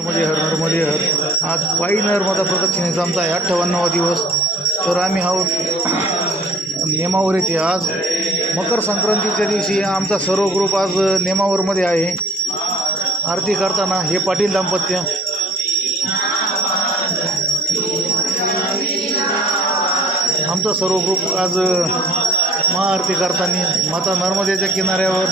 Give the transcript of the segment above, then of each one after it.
नर्मदे हर नर्मदे हर. आज पायी नर्मदा प्रदक्षिणेचा आमचा आहे 58वा दिवस. तर आम्ही आहोत नेमावर येथे. आज मकर संक्रांतीच्या दिवशी आमचा सर्व ग्रुप आज नेमावरमध्ये आहे. आरती करताना हे पाटील दाम्पत्य, आमचा सर्व ग्रुप आज महाआरती करताना माता नर्मदेच्या किनाऱ्यावर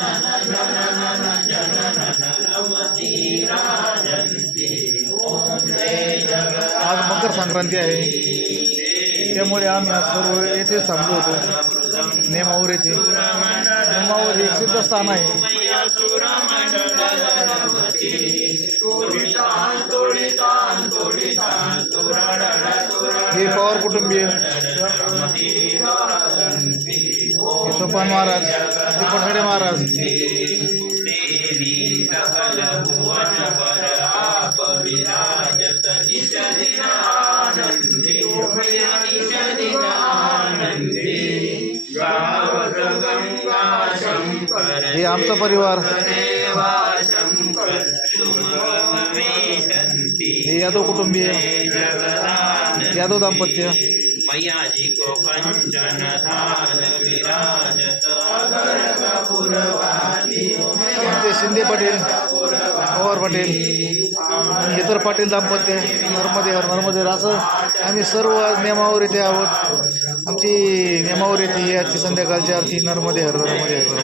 आज मकर संक्रांती आहे, त्यामुळे आम्ही आज सर्व येथे थांबलो होतो नेमावर येथे. नेमावर एक सिद्धस्थान आहे. हे पवार कुटुंबीय, हे सोपान महाराज, हे पठाडे महाराज. हे आमचा परिवार, हे यादव कुटुंबीय, यादव दाम्पत्य. ते शिंदे पाटील, पवार पाटील आणि इतर पाटील दाम्पत्य. नर्मदे हर नर्मदे हर. असं आम्ही सर्व आज नेमावर येथे आहोत. आमची नेमावर येथे आजची संध्याकाळची आरती. नर्मदे हर नर्मदे हर.